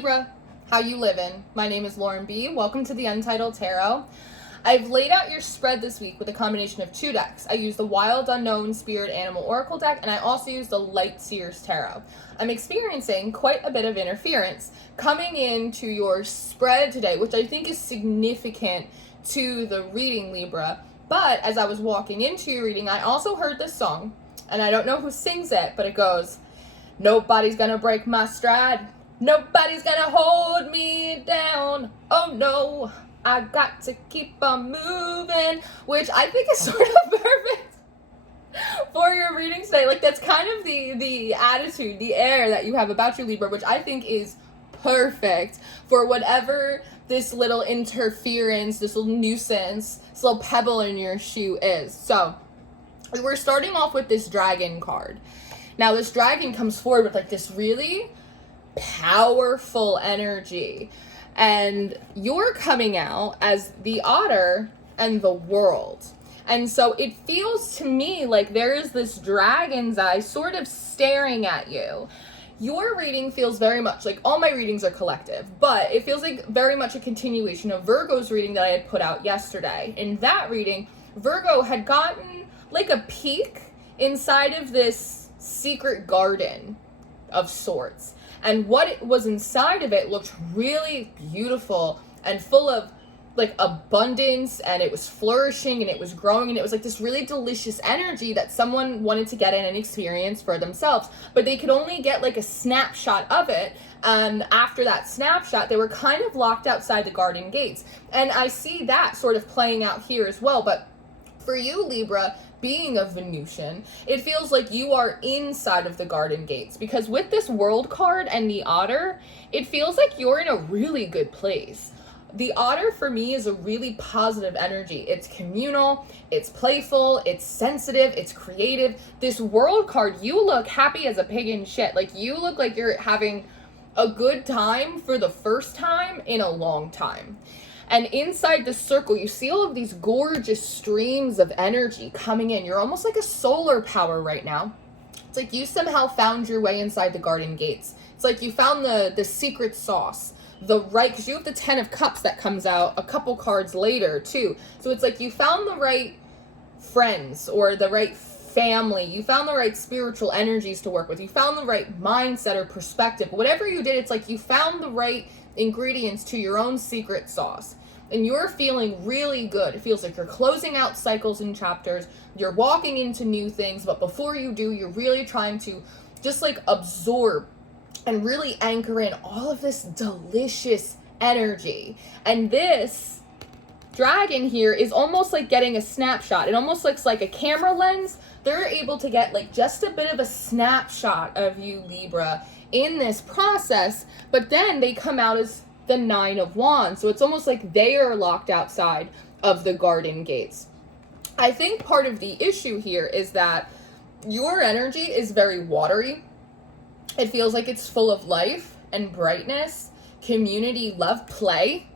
Libra, how you living? My name is Lauren B. Welcome to the Untitled Tarot. I've laid out your spread this week with a combination of two decks. I used the Wild Unknown Spirit Animal Oracle deck, and I also used the Light Seers Tarot. I'm experiencing quite a bit of interference coming into your spread today, which I think is significant to the reading, Libra. But as I was walking into your reading, I also heard this song, and I don't know who sings it, but it goes, "Nobody's gonna break my stride. Nobody's gonna hold me down. Oh no, I got to keep on moving," which I think is sort of perfect for your reading today. Like, that's kind of the attitude, the air that you have about you, Libra, which I think is perfect for whatever this little interference, this little nuisance, this little pebble in your shoe is. So we're starting off with this dragon card. Now this dragon comes forward with like this really powerful energy, and you're coming out as the otter and the world. And so it feels to me like there is this dragon's eye sort of staring at you. Your reading feels very much like, all my readings are collective, but it feels like very much a continuation of Virgo's reading that I had put out yesterday. In that reading, Virgo had gotten like a peek inside of this secret garden of sorts. And what was inside of it looked really beautiful and full of like abundance, and it was flourishing and it was growing, and it was like this really delicious energy that someone wanted to get in and experience for themselves, but they could only get like a snapshot of it. And after that snapshot, they were kind of locked outside the garden gates. And I see that sort of playing out here as well. But for you, Libra, being a Venusian, it feels like you are inside of the garden gates, because with this world card and the otter, it feels like you're in a really good place. The otter for me is a really positive energy. It's communal, it's playful, it's sensitive, it's creative. This world card, you look happy as a pig in shit. Like, you look like you're having a good time for the first time in a long time. And inside the circle, you see all of these gorgeous streams of energy coming in. You're almost like a solar power right now. It's like you somehow found your way inside the garden gates. It's like you found the secret sauce, because you have the 10 of Cups that comes out a couple cards later too. So it's like you found the right friends or the right family. You found the right spiritual energies to work with. You found the right mindset or perspective. Whatever you did, it's like you found the right ingredients to your own secret sauce. And you're feeling really good. It feels like you're closing out cycles and chapters. You're walking into new things, but before you do, you're really trying to just like absorb and really anchor in all of this delicious energy. And this dragon here is almost like getting a snapshot. It almost looks like a camera lens. They're able to get like just a bit of a snapshot of you, Libra, in this process, but then they come out as the 9 of Wands. So it's almost like they are locked outside of the garden gates. I think part of the issue here is that your energy is very watery. It feels like it's full of life and brightness, community, love, play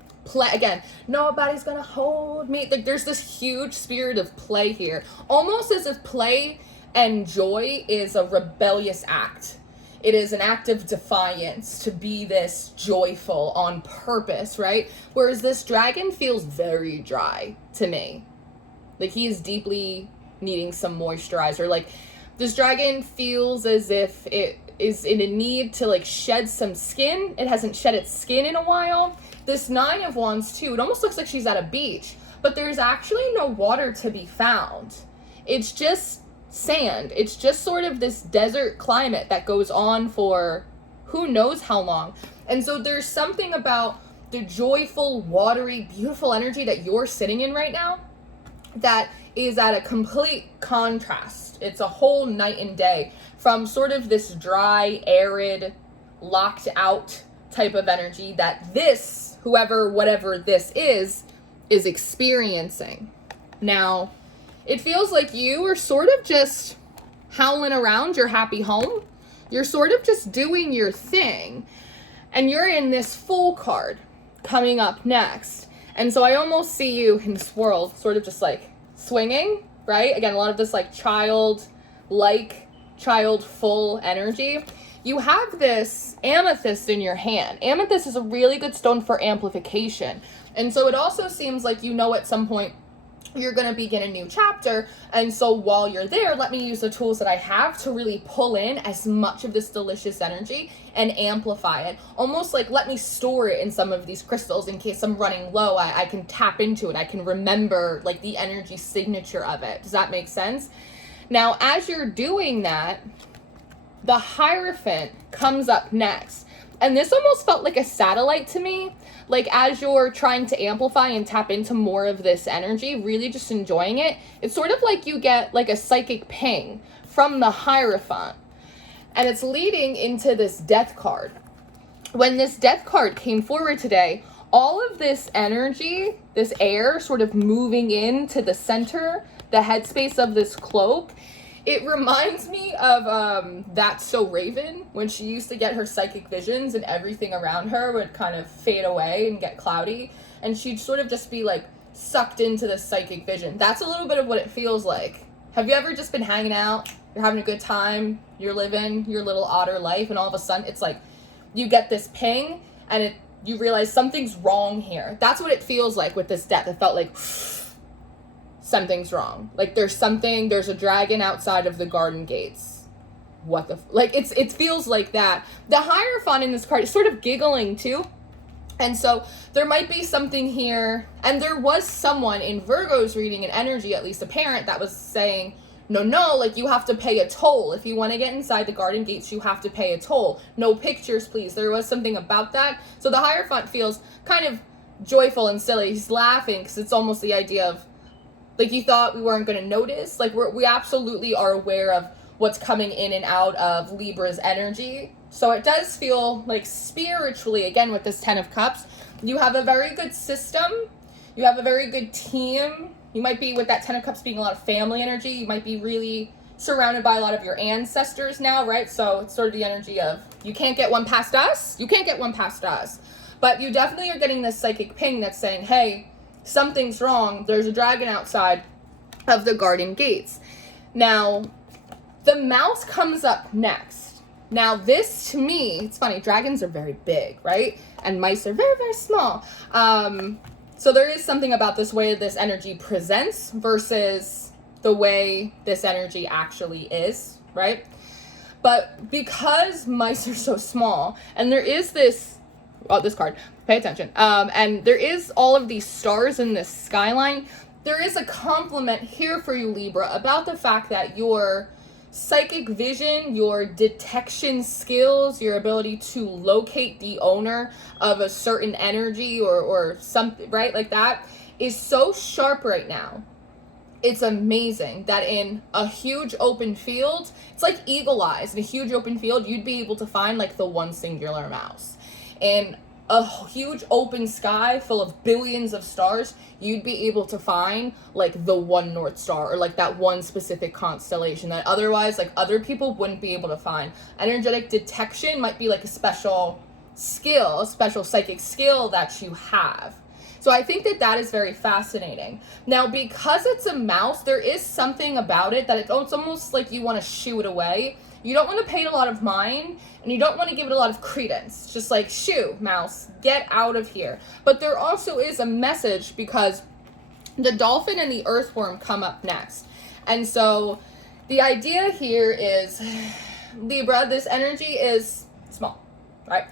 again. Nobody's gonna hold me. Like, there's this huge spirit of play here, almost as if play and joy is a rebellious act. It is an act of defiance to be this joyful on purpose, right? Whereas this dragon feels very dry to me. Like, he is deeply needing some moisturizer. Like, this dragon feels as if it is in a need to like shed some skin. It hasn't shed its skin in a while. This 9 of Wands too, it almost looks like she's at a beach, but there's actually no water to be found. It's just sand. It's just sort of this desert climate that goes on for who knows how long. And so there's something about the joyful, watery, beautiful energy that you're sitting in right now that is at a complete contrast. It's a whole night and day from sort of this dry, arid, locked out type of energy that this, whatever this is experiencing. Now, it feels like you are sort of just howling around your happy home. You're sort of just doing your thing. And you're in this Fool card coming up next. And so I almost see you in this world sort of just like swinging, right? Again, a lot of this like childful energy. you have this amethyst in your hand. Amethyst is a really good stone for amplification. And so it also seems like you know at some point you're going to begin a new chapter. And so while you're there, let me use the tools that I have to really pull in as much of this delicious energy and amplify it. Almost like let me store it in some of these crystals in case I'm running low. I can tap into it. I can remember like the energy signature of it. Does that make sense? Now, as you're doing that, the Hierophant comes up next. And this almost felt like a satellite to me. Like as you're trying to amplify and tap into more of this energy, really just enjoying it, it's sort of like you get like a psychic ping from the Hierophant. And it's leading into this Death card. When this Death card came forward today, all of this energy, this air sort of moving into the center, the headspace of this cloak, it reminds me of That's So Raven, when she used to get her psychic visions and everything around her would kind of fade away and get cloudy. And she'd sort of just be like sucked into this psychic vision. That's a little bit of what it feels like. Have you ever just been hanging out, you're having a good time, you're living your little otter life, and all of a sudden it's like you get this ping and you realize something's wrong here. That's what it feels like with this death. It felt like something's wrong. Like there's a dragon outside of the garden gates. What the, it feels like that. The Hierophant in this card is sort of giggling too. And so there might be something here. And there was someone in Virgo's reading, an energy, at least a parent, that was saying, no, like you have to pay a toll. If you want to get inside the garden gates, you have to pay a toll. No pictures, please. There was something about that. So the Hierophant feels kind of joyful and silly. He's laughing because it's almost the idea of, like, you thought we weren't going to notice. Like, we absolutely are aware of what's coming in and out of Libra's energy. So it does feel like spiritually, again, with this 10 of Cups, you have a very good system. You have a very good team. You might be, with that 10 of Cups being a lot of family energy, you might be really surrounded by a lot of your ancestors now, right? So it's sort of the energy of, you can't get one past us. You can't get one past us. But you definitely are getting this psychic ping that's saying, hey, something's wrong. There's a dragon outside of the garden gates. Now, the mouse comes up next. Now, this to me, it's funny, dragons are very big, right? And mice are very, very small. So there is something about this way this energy presents versus the way this energy actually is, right? But because mice are so small, and there is this card, pay attention. And there is all of these stars in this skyline. There is a compliment here for you, Libra, about the fact that your psychic vision, your detection skills, your ability to locate the owner of a certain energy or something, right, like that, is so sharp right now. It's amazing that in a huge open field, it's like eagle eyes. In a huge open field, you'd be able to find like the one singular mouse. In a huge open sky full of billions of stars, you'd be able to find like the one North Star or like that one specific constellation that otherwise like other people wouldn't be able to find. Energetic detection might be like a special skill, a special psychic skill that you have. So I think that is very fascinating. Now, because it's a mouse, there is something about it that it's almost like you want to shoo it away. You don't want to pay it a lot of mind, and you don't want to give it a lot of credence. Just like, shoo, mouse, get out of here. But there also is a message because the dolphin and the earthworm come up next. And so the idea here is, Libra, this energy is small. Right?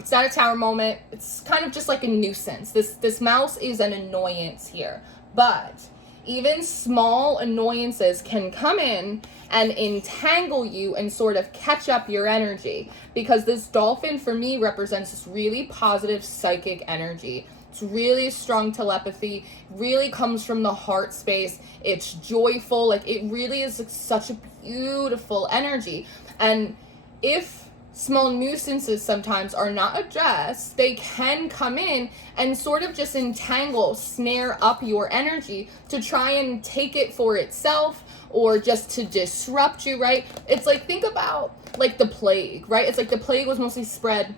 It's not a tower moment. It's kind of just like a nuisance. This mouse is an annoyance here. But even small annoyances can come in and entangle you and sort of catch up your energy. Because this dolphin, for me, represents this really positive psychic energy. It's really strong telepathy, really comes from the heart space. It's joyful. Like, it really is like such a beautiful energy. And if small nuisances sometimes are not addressed, they can come in and sort of just entangle, snare up your energy to try and take it for itself or just to disrupt you, right? It's like, think about like the plague, right? It's like the plague was mostly spread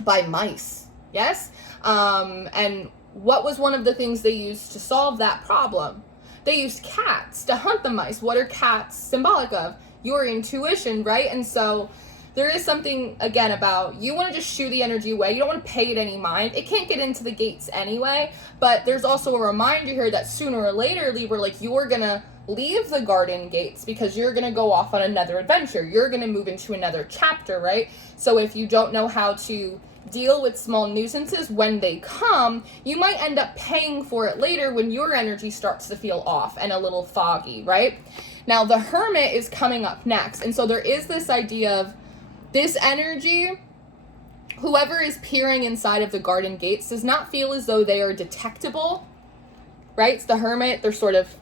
by mice, yes? And what was one of the things they used to solve that problem? They used cats to hunt the mice. What are cats symbolic of? Your intuition, right? And so there is something, again, about you want to just shoo the energy away. You don't want to pay it any mind. It can't get into the gates anyway, but there's also a reminder here that sooner or later, Libra, like, you're going to leave the garden gates because you're going to go off on another adventure. You're going to move into another chapter, right? So if you don't know how to deal with small nuisances when they come, you might end up paying for it later when your energy starts to feel off and a little foggy, right? Now, the Hermit is coming up next. And so there is this idea of this energy, whoever is peering inside of the garden gates does not feel as though they are detectable, right? It's the Hermit. They're sort of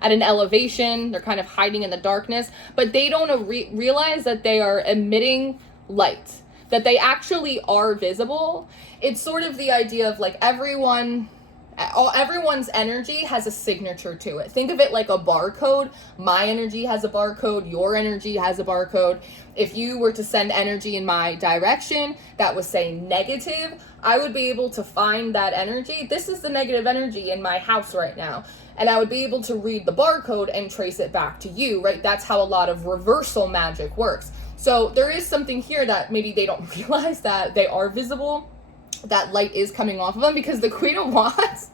at an elevation. They're kind of hiding in the darkness, but they don't realize that they are emitting light, that they actually are visible. It's sort of the idea of like everyone's energy has a signature to it. Think of it like a barcode. My energy has a barcode. Your energy has a barcode. If you were to send energy in my direction that was saying negative, I would be able to find that energy. This is the negative energy in my house right now. And I would be able to read the barcode and trace it back to you, right? That's how a lot of reversal magic works. So there is something here that maybe they don't realize that they are visible, that light is coming off of them, because the Queen of Wands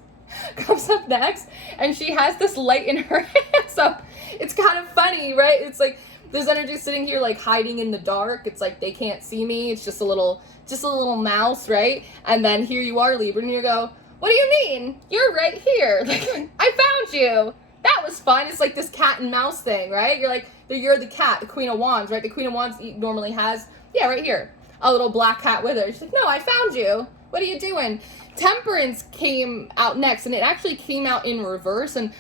comes up next and she has this light in her hand. So it's kind of funny, right? It's like there's energy sitting here like hiding in the dark. It's like they can't see me. It's just a little mouse, right? And then here you are, Libra, and you go, what do you mean? You're right here. Like, I found you. That was fun. It's like this cat and mouse thing, right? You're like, you're the cat, the Queen of Wands, right? The Queen of Wands normally has, right here, a little black cat with her. She's like, no, I found you. What are you doing? Temperance came out next, and it actually came out in reverse. And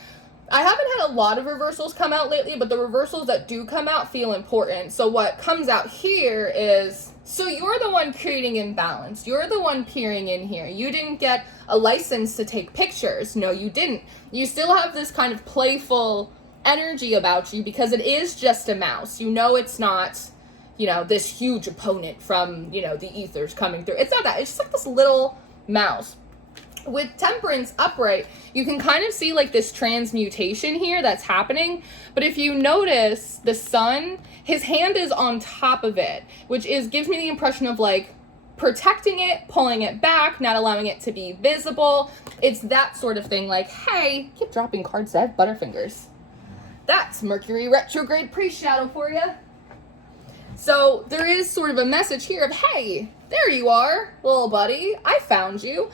I haven't had a lot of reversals come out lately, but the reversals that do come out feel important. So what comes out here is, so you're the one creating imbalance. You're the one peering in here. You didn't get a license to take pictures. No, you didn't. You still have this kind of playful energy about you because it is just a mouse. You know, it's not, this huge opponent from, the ethers coming through. It's not that. It's just like this little mouse. With Temperance upright, you can kind of see like this transmutation here that's happening. But if you notice the sun, his hand is on top of it, which gives me the impression of like protecting it, pulling it back, not allowing it to be visible. It's that sort of thing, like, hey, keep dropping cards that have butterfingers. That's Mercury retrograde pre-shadow for you. So there is sort of a message here of, hey, there you are, little buddy. I found you.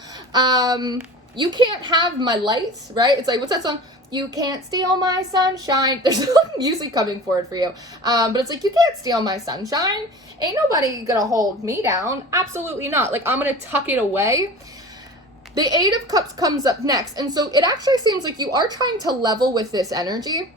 You can't have my lights, right? It's like, what's that song? You can't steal my sunshine. There's music coming forward for you. But it's like, you can't steal my sunshine. Ain't nobody gonna hold me down. Absolutely not. Like, I'm gonna tuck it away. The Eight of Cups comes up next. And so it actually seems like you are trying to level with this energy,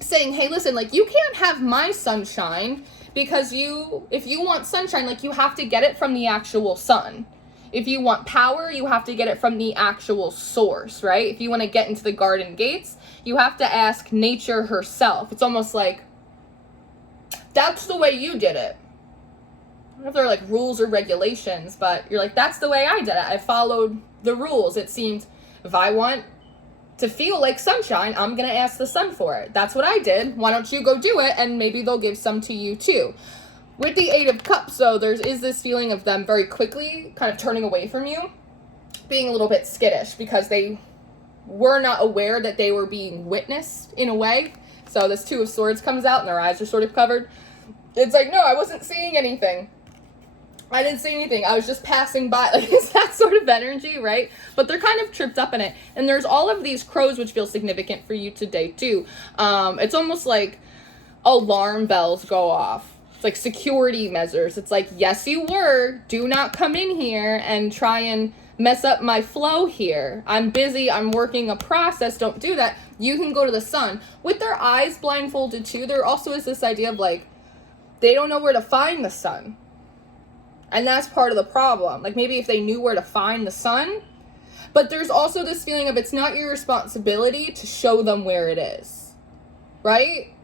saying, hey, listen, like, you can't have my sunshine because if you want sunshine, like, you have to get it from the actual sun. If you want power, you have to get it from the actual source, right? If you want to get into the garden gates, you have to ask nature herself. It's almost like, that's the way you did it. I don't know if they're like rules or regulations, but you're like, that's the way I did it. I followed the rules. It seemed, if I want to feel like sunshine, I'm going to ask the sun for it. That's what I did. Why don't you go do it? And maybe they'll give some to you too. With the Eight of Cups, though, there is this feeling of them very quickly kind of turning away from you, being a little bit skittish because they were not aware that they were being witnessed in a way. So this Two of Swords comes out and their eyes are sort of covered. It's like, no, I wasn't seeing anything. I didn't see anything. I was just passing by. Like, it's that sort of energy, right? But they're kind of tripped up in it. And there's all of these crows, which feel significant for you today, too. It's almost like alarm bells go off. It's like security measures. It's like, yes, you were. Do not come in here and try and mess up my flow here. I'm busy. I'm working a process. Don't do that. You can go to the sun. With their eyes blindfolded, too, there also is this idea of, like, they don't know where to find the sun. And that's part of the problem. Like, maybe if they knew where to find the sun. But there's also this feeling of it's not your responsibility to show them where it is. Right?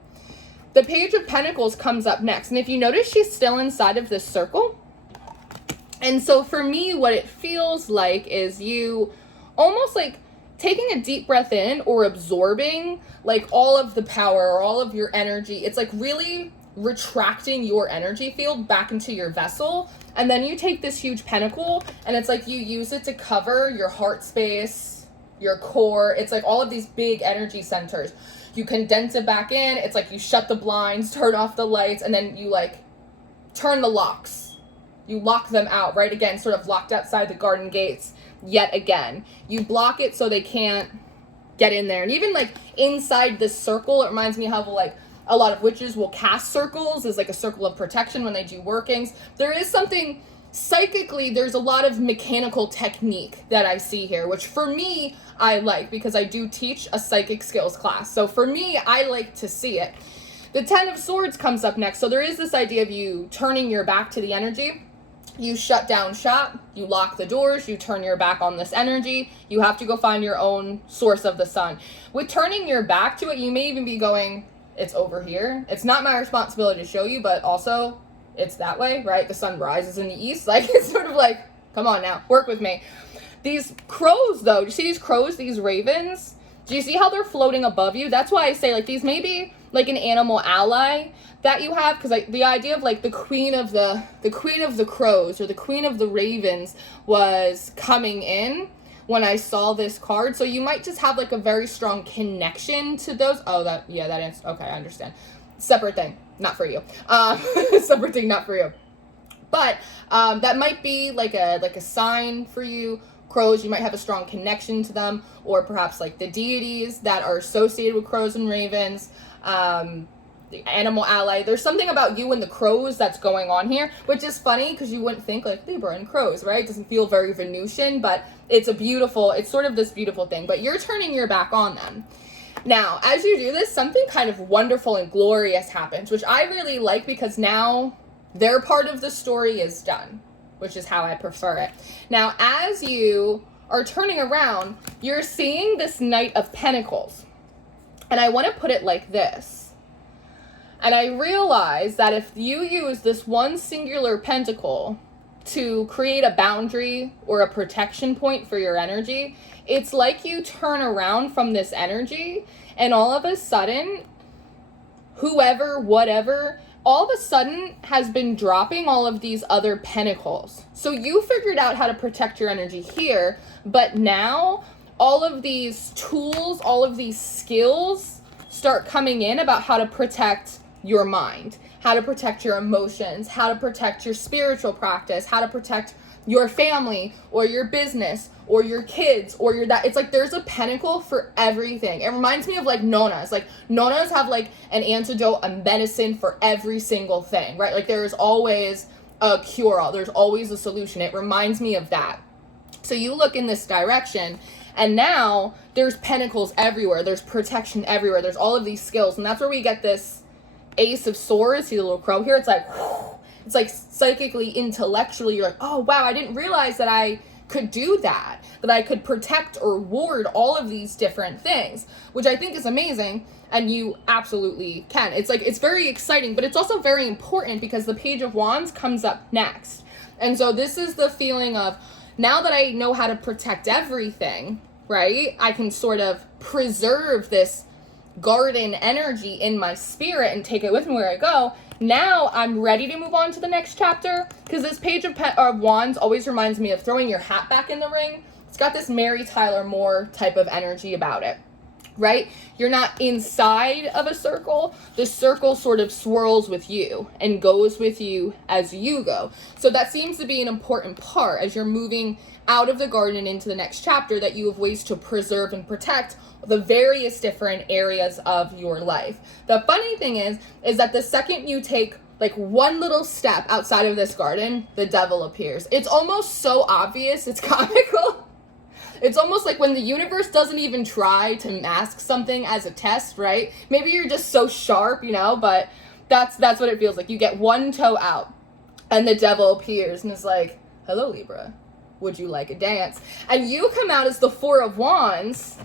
The Page of Pentacles comes up next. And if you notice, she's still inside of this circle. And so for me, what it feels like is you almost like taking a deep breath in or absorbing like all of the power or all of your energy. It's like really retracting your energy field back into your vessel. And then you take this huge pentacle, and it's like you use it to cover your heart space, your core. It's like all of these big energy centers. You condense it back in. It's like you shut the blinds, turn off the lights, and then you like turn the locks. You lock them out, right? Again, sort of locked outside the garden gates yet again. You block it so they can't get in there. And even like inside this circle, it reminds me how like a lot of witches will cast circles as like a circle of protection when they do workings. There is something psychically, there's a lot of mechanical technique that I see here, which for me, I like because I do teach a psychic skills class. So for me, I like to see it. The 10 of Swords comes up next. So there is this idea of you turning your back to the energy. You shut down shop, you lock the doors, you turn your back on this energy. You have to go find your own source of the sun. With turning your back to it, you may even be going, it's over here. It's not my responsibility to show you, but also it's that way, right? The sun rises in the east. Like, it's sort of like, come on now, work with me. These crows, though, do you see these crows, these ravens? Do you see how they're floating above you? That's why I say, like, these may be like an animal ally that you have, because like the idea of like the queen of the crows or the queen of the ravens was coming in when I saw this card. So you might just have like a very strong connection to those. Oh, that answer. Okay, I understand. Separate thing, not for you. Separate thing, not for you. But that might be like a sign for you. Crows, you might have a strong connection to them, or perhaps like the deities that are associated with crows and ravens. The animal ally. There's something about you and the crows that's going on here, which is funny because you wouldn't think like Libra and crows, right? It doesn't feel very Venusian, but it's sort of this beautiful thing, but you're turning your back on them. Now, as you do this, something kind of wonderful and glorious happens, which I really like because now their part of the story is done, which is how I prefer it. Now, as you are turning around, you're seeing this Knight of Pentacles. And I want to put it like this. And I realize that if you use this one singular pentacle to create a boundary or a protection point for your energy, it's like you turn around from this energy and all of a sudden, whoever, whatever, all of a sudden has been dropping all of these other pentacles. So you figured out how to protect your energy here, but now all of these tools, all of these skills start coming in about how to protect your mind, how to protect your emotions, how to protect your spiritual practice, how to protect your family or your business or your kids or your that. It's like there's a pentacle for everything. It reminds me of like nonas. Like nonas have like an antidote, a medicine for every single thing, right? Like there is always a cure-all. There's always a solution. It reminds me of that. So you look in this direction and now there's pentacles everywhere. There's protection everywhere. There's all of these skills. And that's where we get this Ace of Swords. See the little crow here? It's like psychically, intellectually, you're like, oh, wow, I didn't realize that I could do that I could protect or ward all of these different things, which I think is amazing. And you absolutely can. It's like, it's very exciting, but it's also very important because the Page of Wands comes up next. And so this is the feeling of, now that I know how to protect everything, right? I can sort of preserve this garden energy in my spirit and take it with me where I go. Now I'm ready to move on to the next chapter, because this Page of Wands always reminds me of throwing your hat back in the ring. It's got this Mary Tyler Moore type of energy about it, right? You're not inside of a circle. The circle sort of swirls with you and goes with you as you go. So that seems to be an important part as you're moving out of the garden into the next chapter, that you have ways to preserve and protect the various different areas of your life. The funny thing is that the second you take like one little step outside of this garden, the devil appears. It's almost so obvious, it's comical. It's almost like when the universe doesn't even try to mask something as a test, right? Maybe you're just so sharp, but that's what it feels like. You get one toe out and the devil appears and is like, hello, Libra, would you like a dance? And you come out as the Four of Wands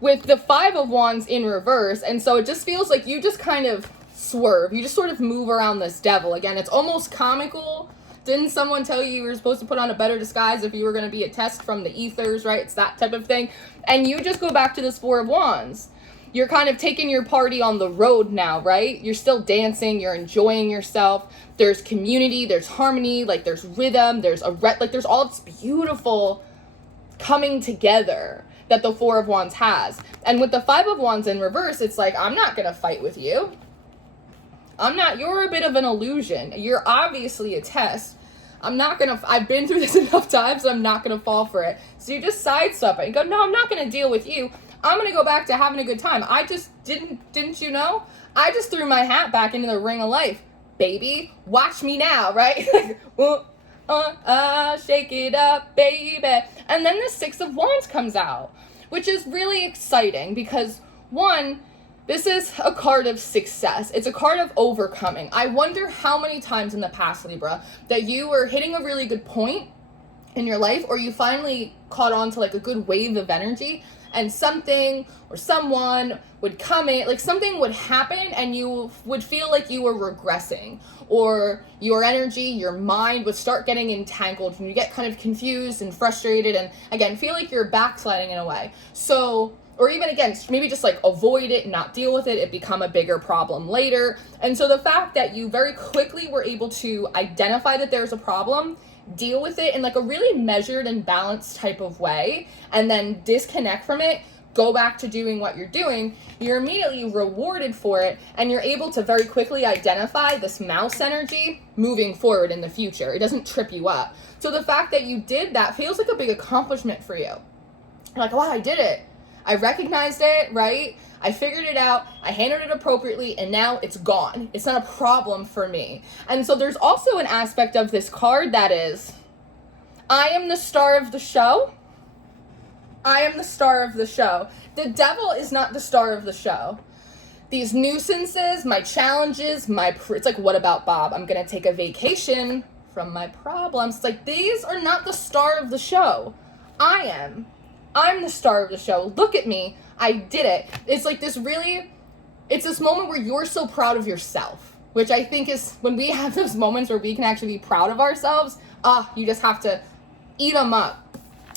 with the Five of Wands in reverse. And so it just feels like you just kind of swerve. You just sort of move around this devil. Again, it's almost comical. Didn't someone tell you were supposed to put on a better disguise if you were going to be a test from the ethers, right? It's that type of thing. And you just go back to this Four of Wands. you're kind of taking your party on the road now, right? You're still dancing, you're enjoying yourself. There's community, there's harmony, like there's rhythm, there's like there's all this beautiful coming together that the Four of Wands has. And with the Five of Wands in reverse, it's like, I'm not going to fight with you. You're a bit of an illusion. You're obviously a test. I've been through this enough times, I'm not going to fall for it. So you just sidestep it and go, no, I'm not going to deal with you. I'm going to go back to having a good time. I just didn't you know? I just threw my hat back into the ring of life. Baby, watch me now, right? Shake it up, baby. And then the Six of Wands comes out, which is really exciting because, one, this is a card of success. It's a card of overcoming. I wonder how many times in the past, Libra, that you were hitting a really good point in your life, or you finally caught on to like a good wave of energy, and something or someone would come in, like something would happen and you would feel like you were regressing, or your energy, your mind would start getting entangled and you get kind of confused and frustrated and again, feel like you're backsliding in a way. So, or even again, maybe just like avoid it, not deal with it, it become a bigger problem later. And so the fact that you very quickly were able to identify that there's a problem, deal with it in like a really measured and balanced type of way, and then disconnect from it, go back to doing what you're doing, you're immediately rewarded for it, and you're able to very quickly identify this mouse energy moving forward in the future. It doesn't trip you up. So the fact that you did that feels like a big accomplishment for you. Like, wow, I did it. I recognized it, right? I figured it out, I handled it appropriately, and now it's gone. It's not a problem for me. And so there's also an aspect of this card that is, I am the star of the show. I am the star of the show. The devil is not the star of the show. These nuisances, my challenges, it's like, what about Bob? I'm going to take a vacation from my problems. It's like, these are not the star of the show. I am. I'm the star of the show. Look at me. I did it. It's like this really, it's this moment where you're so proud of yourself, which I think is when we have those moments where we can actually be proud of ourselves, you just have to eat them up.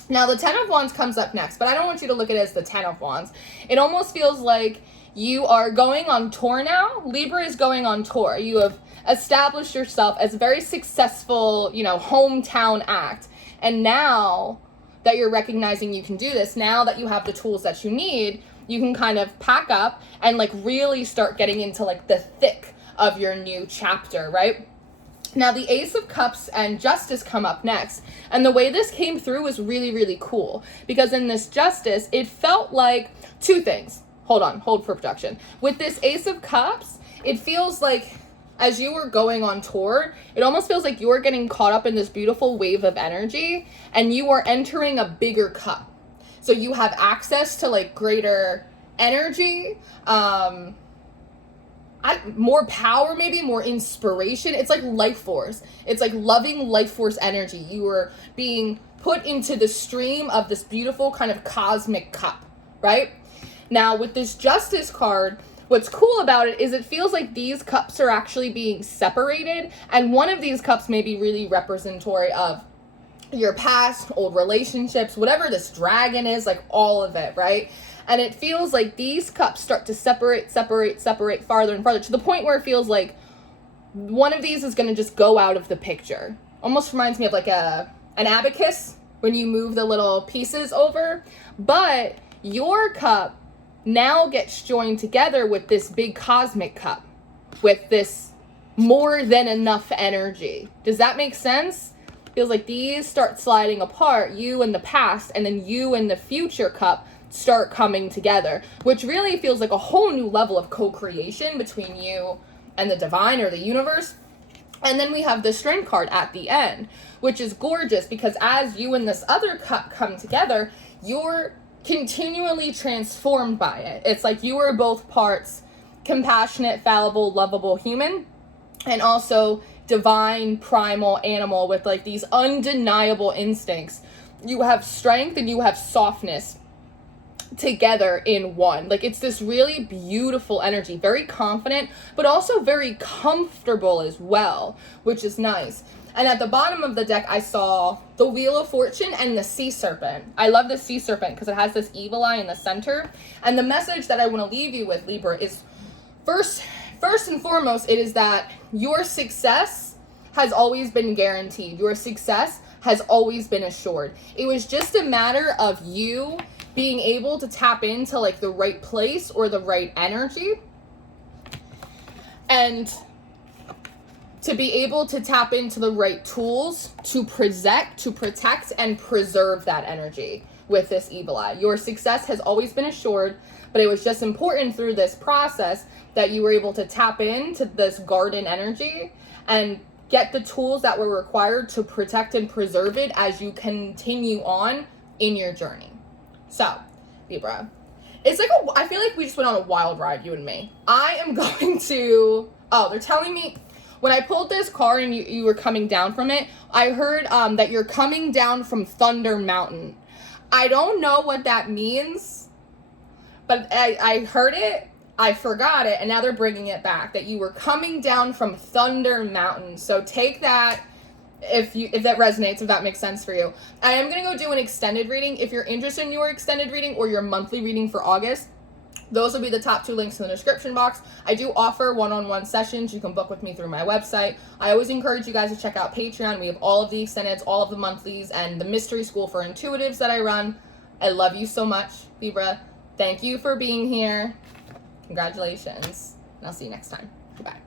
Now the Ten of Wands comes up next, but I don't want you to look at it as the Ten of Wands. It almost feels like you are going on tour now. Libra is going on tour. You have established yourself as a very successful, hometown act. And now that you're recognizing you can do this, now that you have the tools that you need, you can kind of pack up and like really start getting into like the thick of your new chapter, right? Now the Ace of Cups and Justice come up next. And the way this came through was really, really cool, because in this Justice, it felt like two things. Hold for production. With this Ace of Cups, it feels like as you were going on tour, it almost feels like you're getting caught up in this beautiful wave of energy and you are entering a bigger cup. So you have access to like greater energy, more power, maybe more inspiration. It's like life force. It's like loving life force energy. You are being put into the stream of this beautiful kind of cosmic cup, right? Now with this Justice card, what's cool about it is it feels like these cups are actually being separated, and one of these cups may be really representatory of your past, old relationships, whatever this dragon is, like all of it, right? And it feels like these cups start to separate farther and farther, to the point where it feels like one of these is going to just go out of the picture. Almost reminds me of like an abacus when you move the little pieces over. But your cup now gets joined together with this big cosmic cup, with this more than enough energy. Does that make sense? Feels like these start sliding apart, you and the past, and then you and the future cup start coming together, which really feels like a whole new level of co-creation between you and the divine or the universe. And then we have the Strength card at the end, which is gorgeous, because as you and this other cup come together, you're continually transformed by it. It's like you are both parts compassionate, fallible, lovable human, and also divine, primal animal with like these undeniable instincts. You have strength and you have softness together in one. Like it's this really beautiful energy, very confident, but also very comfortable as well, which is nice. And at the bottom of the deck, I saw the Wheel of Fortune and the Sea Serpent. I love the Sea Serpent because it has this evil eye in the center. And the message that I want to leave you with, Libra, is first and foremost, it is that your success has always been guaranteed. Your success has always been assured. It was just a matter of you being able to tap into like the right place or the right energy, and to be able to tap into the right tools to protect and preserve that energy with this evil eye. Your success has always been assured, but it was just important through this process that you were able to tap into this garden energy and get the tools that were required to protect and preserve it as you continue on in your journey. So, Libra, it's like I feel like we just went on a wild ride, you and me. I am going to, they're telling me, when I pulled this card and you were coming down from it, I heard that you're coming down from Thunder Mountain. I don't know what that means, but I heard it, I forgot it, and now they're bringing it back, that you were coming down from Thunder Mountain. So take that if that resonates, if that makes sense for you. I am going to go do an extended reading. If you're interested in your extended reading or your monthly reading for August, those will be the top 2 links in the description box. I do offer one-on-one sessions. You can book with me through my website. I always encourage you guys to check out Patreon. We have all of the extendeds, all of the monthlies, and the mystery school for intuitives that I run. I love you so much, Libra. Thank you for being here. Congratulations. And I'll see you next time. Goodbye.